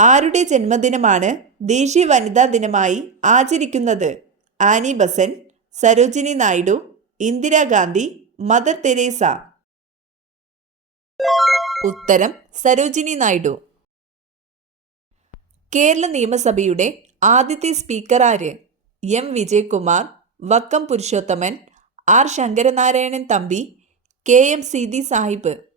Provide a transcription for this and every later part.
ആരുടെ ജന്മദിനമാണ് ദേശീയ വനിതാ ദിനമായി ആചരിക്കുന്നത്? Annie Besant, Sarojini Naidu, Indira Gandhi, Mother Teresa. ഉത്തരം സരോജിനി നായിഡു. കേരള നിയമസഭയുടെ ആദ്യത്തെ സ്പീക്കർ ആര്? M Vijayakumar, Vakkom Purushothaman, R Sankaranarayanan Thampi, K M Seethi Sahib.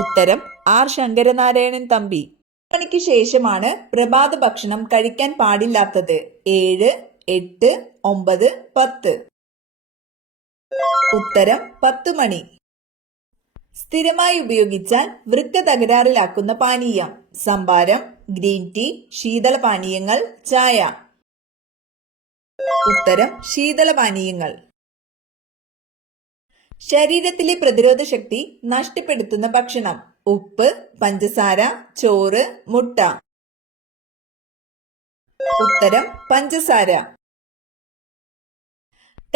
ഉത്തരം ആർ ശങ്കരനാരായണൻ തമ്പി. മണിക്ക് ശേഷമാണ് പ്രഭാത ഭക്ഷണം കഴിക്കാൻ പാടില്ലാത്തത്? 7, 8, 9, 10. ഉത്തരം 10 മണി. സ്ഥിരമായി ഉപയോഗിച്ചാൽ വൃക്ക തകരാറിലാക്കുന്ന പാനീയം? സംഭാരം, ഗ്രീൻ ടീ, ശീതളപാനീയങ്ങൾ, ചായ. ഉത്തരം ശീതളപാനീയങ്ങൾ. ശരീരത്തിലെ പ്രതിരോധ ശക്തി നഷ്ടപ്പെടുത്തുന്ന ഭക്ഷണം? ഉപ്പ്, പഞ്ചസാര, ചോറ്, മുട്ട. ഉത്തരം പഞ്ചസാര.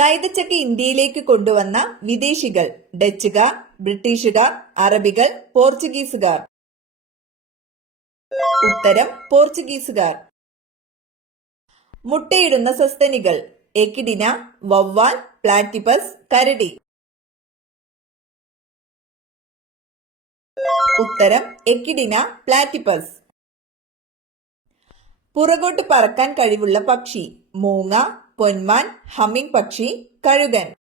കൈതച്ചക്ക ഇന്ത്യയിലേക്ക് കൊണ്ടുവന്ന വിദേശികൾ? ഡച്ചുകാർ, ബ്രിട്ടീഷുകാർ, അറബികൾ, പോർച്ചുഗീസുകാർ. ഉത്തരം പോർച്ചുഗീസുകാർ. മുട്ടയിടുന്ന സസ്തനികൾ? എക്കിഡിന, വവ്വാൽ, പ്ലാറ്റിപ്പസ്, കരടി. ഉത്തരം എക്കിഡിന, പ്ലാറ്റിപ്പസ്. പുറകോട്ട് പറക്കാൻ കഴിവുള്ള പക്ഷി? മൂങ്ങ, പൊന്മാൻ, ഹമ്മിങ് പക്ഷി, കഴുകൻ.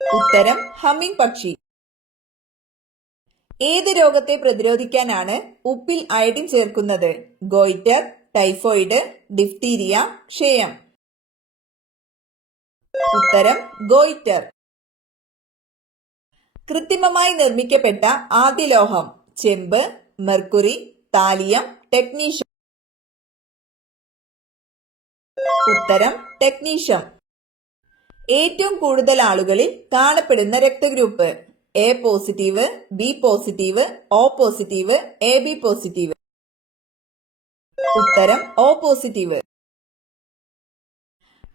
ഉത്തരം ഹമ്മിങ് പക്ഷി. ഏത് രോഗത്തെ പ്രതിരോധിക്കാനാണ് ഉപ്പിൽ അയഡിൻ ചേർക്കുന്നത്? ഗോയിറ്റർ, ടൈഫോയിഡ്, ഡിഫ്തീരിയ, ക്ഷയം. ഉത്തരം ഗോയിറ്റർ. കൃത്രിമമായി നിർമ്മിക്കപ്പെട്ട ആദ്യ ലോഹം? ചെമ്പ്, മെർക്കുറി, താലിയം, ടെക്നീഷ്യം. ഉത്തരം ടെക്നീഷ്യം. ഏറ്റവും കൂടുതൽ ആളുകളിൽ കാണപ്പെടുന്ന രക്തഗ്രൂപ്പ്? A positive, B positive, O positive, A B positive. ഉത്തരം ഒ പോസിറ്റീവ്.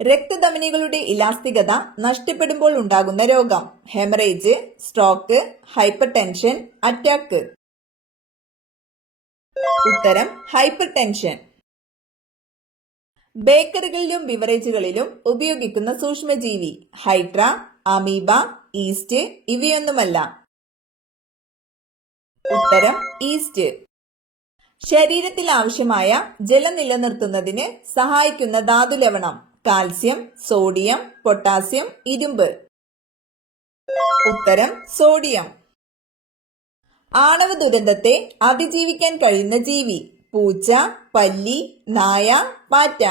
രക്തധമനികളുടെ ഇലാസ്തികത നഷ്ടപ്പെടുമ്പോൾ ഉണ്ടാകുന്ന രോഗം? Haemorrhage, stroke, hypertension, attack. ഉത്തരം ഹൈപ്പർ ടെൻഷൻ. ബേക്കറികളിലും ബിവറേജുകളിലും ഉപയോഗിക്കുന്ന സൂക്ഷ്മജീവി? ഹൈഡ്ര, അമീബ, ഈസ്റ്റ്, ഇവയൊന്നുമല്ല. ഉത്തരം ഈസ്റ്റ്. ശരീരത്തിൽ ആവശ്യമായ ജലം നിലനിർത്തുന്നതിന് സഹായിക്കുന്ന ധാതു ലവണം? കാൽസ്യം, സോഡിയം, പൊട്ടാസ്യം, ഇരുമ്പ്. ഉത്തരം സോഡിയം. ആണവ ദുരന്തത്തെ അതിജീവിക്കാൻ കഴിയുന്ന ജീവി? പൂച്ച, പല്ലി, നായ, പാറ്റ.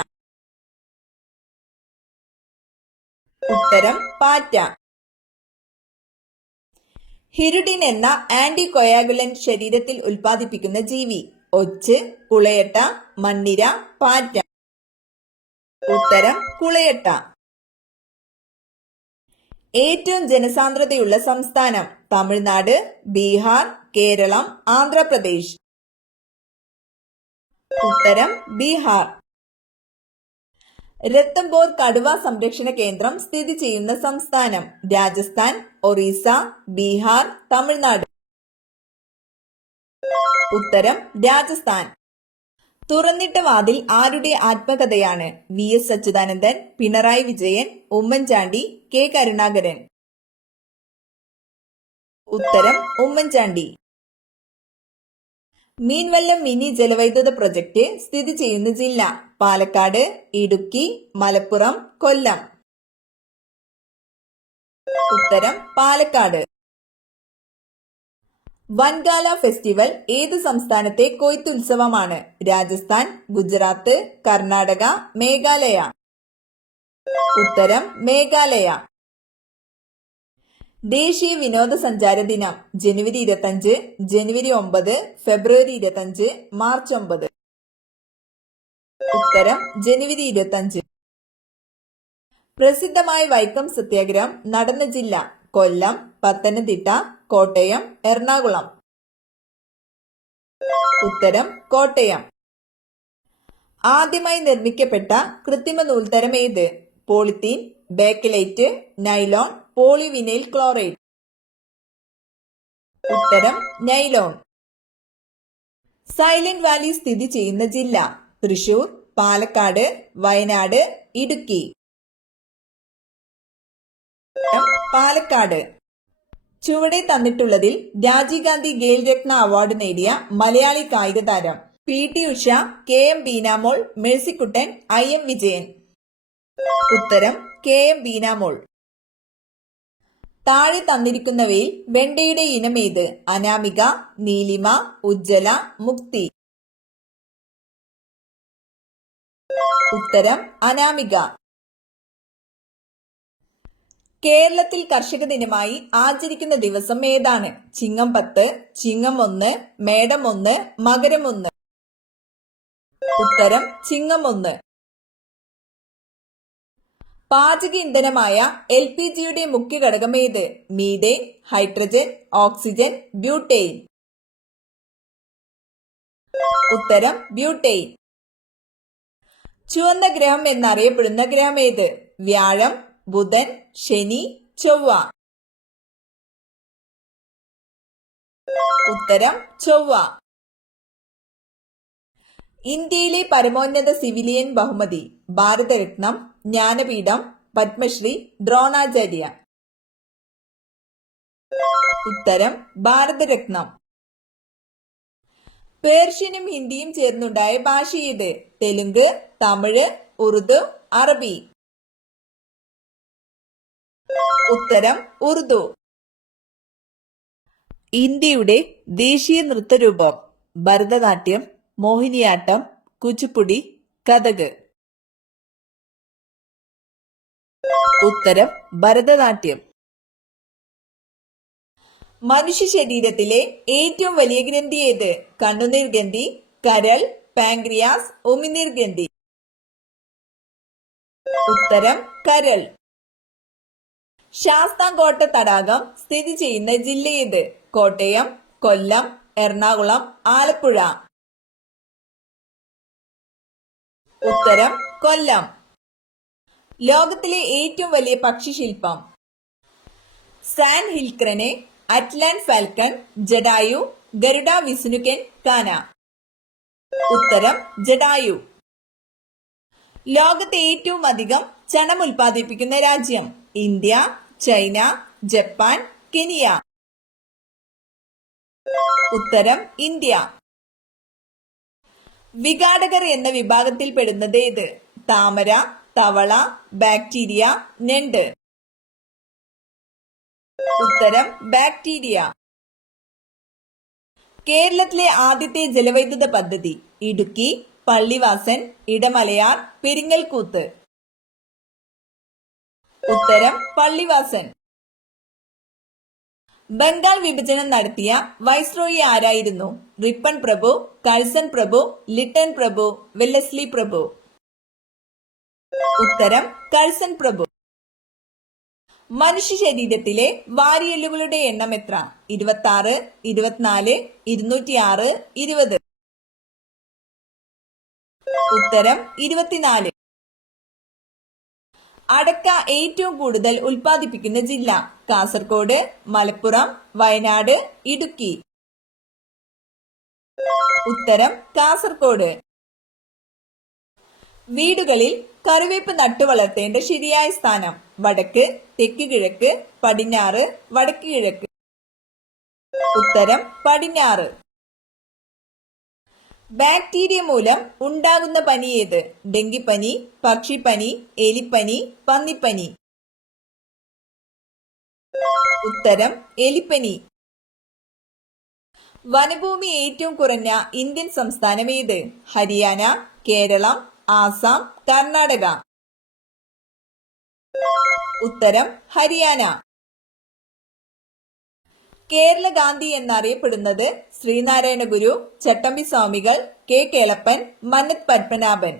ഉത്തരം പാറ്റ. ഹിരുഡിൻ എന്ന ആന്റികോയാഗുലന്റ് ശരീരത്തിൽ ഉൽപ്പാദിപ്പിക്കുന്ന ജീവി? ഒച്ച്, കുളയട്ട, മണ്ണിര, പാറ്റ. ഉത്തരം കുളയട്ട. ഏറ്റവും ജനസാന്ദ്രതയുള്ള സംസ്ഥാനം? തമിഴ്നാട്, ബീഹാർ, കേരളം, ആന്ധ്രാപ്രദേശ്. ഉത്തരം ബീഹാർ. രത്തംബോർ കടുവ സംരക്ഷണ കേന്ദ്രം സ്ഥിതി ചെയ്യുന്ന സംസ്ഥാനം? രാജസ്ഥാൻ, ഒറീസ, ബീഹാർ, തമിഴ്നാട്. ഉത്തരം രാജസ്ഥാൻ. തുറന്നിട്ട വാതിൽ ആരുടെ ആത്മകഥയാണ്? V S Achuthanandan, Pinarayi Vijayan, Oommen Chandy, K Karunakaran. ഉത്തരം ഉമ്മൻചാണ്ടി. മീൻവല്ലം മിനി ജലവൈദ്യുത പ്രൊജക്ട് സ്ഥിതി ചെയ്യുന്ന ജില്ല? പാലക്കാട്, ഇടുക്കി, മലപ്പുറം, കൊല്ലം. ഉത്തരം പാലക്കാട്. വൻഗാല ഫെസ്റ്റിവൽ ഏത് സംസ്ഥാനത്തെ കൊയ്ത്തുത്സവമാണ്? രാജസ്ഥാൻ, ഗുജറാത്ത്, കർണാടക, മേഘാലയ. ഉത്തരം മേഘാലയ. ദേശീയ വിനോദസഞ്ചാര ദിനം? ജനുവരി 25, ജനുവരി 9, ഫെബ്രുവരി 25, മാർച്ച് 9. ഉത്തരം ജനുവരി 25. പ്രസിദ്ധമായ വൈക്കം സത്യാഗ്രഹം നടന്ന ജില്ല? കൊല്ലം, പത്തനംതിട്ട, കോട്ടയം, എറണാകുളം. ഉത്തരം കോട്ടയം. ആദ്യമായി നിർമ്മിക്കപ്പെട്ട കൃത്രിമ നൂൽത്തരം ഏത്? Polythene, Bakelite, nylon, polyvinyl chloride. ഉത്തരം നൈലോൺ. സൈലന്റ് വാലി സ്ഥിതി ചെയ്യുന്ന ജില്ല തൃശൂർ, പാലക്കാട്, വയനാട്, ഇടുക്കി. പാലക്കാട്. ചുവടെ തന്നിട്ടുള്ളതിൽ രാജീവ് ഗാന്ധി ഖേൽ രത്ന അവാർഡ് നേടിയ മലയാളി കായിക താരം? PT Usha, KM Beenamol, Mercykuttan, IM Vijayan. ഉത്തരം KM ബീനാമോൾ. താഴെ തന്നിരിക്കുന്നവയിൽ വെണ്ടയുടെ ഇനമേത്? അനാമിക, നീലിമ, ഉജ്ജല, മുക്തി. ഉത്തരം അനാമിക. കേരളത്തിൽ കർഷക ദിനമായി ആചരിക്കുന്ന ദിവസം ഏതാണ്? ചിങ്ങം 10, ചിങ്ങം 1, മേടം 1, മകരം 1. ഉത്തരം ചിങ്ങം 1. പാചക ഇന്ധനമായ LPGയുടെ മുഖ്യ ഘടകം ഏത്? Methane, hydrogen, oxygen, butane. ഉത്തരം ബ്യൂട്ടെയിൻ. ചുവന്ന ഗ്രഹം എന്നറിയപ്പെടുന്ന ഗ്രഹം ഏത്? വ്യാഴം, ബുധൻ, ശനി, ചൊവ്വ. ഉത്തരം ചൊവ്വ. ഇന്ത്യയിലെ പരമോന്നത സിവിലിയൻ ബഹുമതി? ഭാരതരത്നം, ജ്ഞാനപീഠം, പത്മശ്രീ, ദ്രോണാചാര്യ. ഉത്തരം ഭാരതരത്നം. പേർഷ്യനും ഹിന്ദിയും ചേർന്നുണ്ടായ ഭാഷ ഏത്? തെലുങ്ക്, തമിഴ്, ഉറുദു, അറബി. ഉത്തരം ഉറുദു. ഇന്ത്യയുടെ ദേശീയ നൃത്തരൂപം? ഭരതനാട്യം, മോഹിനിയാട്ടം, കുച്ചിപ്പുടി, കഥക്. ഉത്തരം ഭരതനാട്യം. മനുഷ്യ ശരീരത്തിലെ ഏറ്റവും വലിയ ഗ്രന്ഥി ഏത്? കണ്ണുനീർ ഗ്രന്ഥി, കരൾ, പാൻക്രിയാസ്, ഉമിനീർ ഗ്രന്ഥി. ഉത്തരം കരൾ. ശാസ്താംകോട്ട തടാകം സ്ഥിതി ചെയ്യുന്ന ജില്ല ഏത്? കോട്ടയം, കൊല്ലം, എറണാകുളം, ആലപ്പുഴ. ഉത്തരം കൊല്ലം. ലോകത്തിലെ ഏറ്റവും വലിയ പക്ഷിശില്പം? സാൻ ഹിൽക്രനെ, അറ്റ്ലാന്റ് falcon, Jatayu, Garuda Wisnu, Kencana. ഉത്തരം ജഡായു. ലോകത്തെ ഏറ്റവും അധികം ചണം ഉൽപ്പാദിപ്പിക്കുന്ന രാജ്യം? India, China, Japan, Kenya. ഉത്തരം ഇന്ത്യ. വിഘാടകർ എന്ന വിഭാഗത്തിൽ പെടുന്നത് ഏത്? താമര, തവള, ബാക്ടീരിയ, ഞണ്ട്. ഉത്തരം ബാക്ടീരിയ. കേരളത്തിലെ ആദ്യത്തെ ജലവൈദ്യുത പദ്ധതി? ഇടുക്കി, പള്ളിവാസൻ, ഇടമലയാർ, പെരിങ്ങൽകൂത്ത്. ഉത്തരം പള്ളിവാസൻ. ബംഗാൾ വിഭജനം നടത്തിയ വൈസ്രോയി ആരായിരുന്നു? റിപ്പൺ പ്രഭു, കഴ്സൺ പ്രഭു, ലിട്ടൺ പ്രഭു, വെല്ലസ്ലി പ്രഭു. ഉത്തരം കഴ്സൺ പ്രഭു. മനുഷ്യ ശരീരത്തിലെ വാരിയെല്ലുകളുടെ എണ്ണം എത്ര? 26, 24, 206, 20. ഉത്തരം 24. അടക്ക ഏറ്റവും കൂടുതൽ ഉൽപ്പാദിപ്പിക്കുന്ന ജില്ല? കാസർഗോഡ്, മലപ്പുറം, വയനാട്, ഇടുക്കി. ഉത്തരം കാസർഗോഡ്. വീടുകളിൽ കറിവേപ്പ് നട്ടു വളർത്തേണ്ട ശരിയായ സ്ഥാനം? വടക്ക്, തെക്ക് കിഴക്ക്, പടിഞ്ഞാറ്, വടക്ക് കിഴക്ക്. ഉത്തരം പടിഞ്ഞാറ്. ബാക്ടീരിയ മൂലം ഉണ്ടാകുന്ന പനി ഏത്? ഡെങ്കിപ്പനി, പക്ഷിപ്പനി, എലിപ്പനി, പന്നിപ്പനി. ഉത്തരം എലിപ്പനി. വനഭൂമി ഏറ്റവും കുറഞ്ഞ ഇന്ത്യൻ സംസ്ഥാനം ഏത്? ഹരിയാന, കേരളം, ആസാം, കർണാടക. ഉത്തരം ഹരിയാന. കേരള ഗാന്ധി എന്നറിയപ്പെടുന്നത്? ശ്രീനാരായണ ഗുരു, ചട്ടമ്പി സ്വാമികൾ, K. കേളപ്പൻ, മന്നത്ത് പത്മനാഭൻ.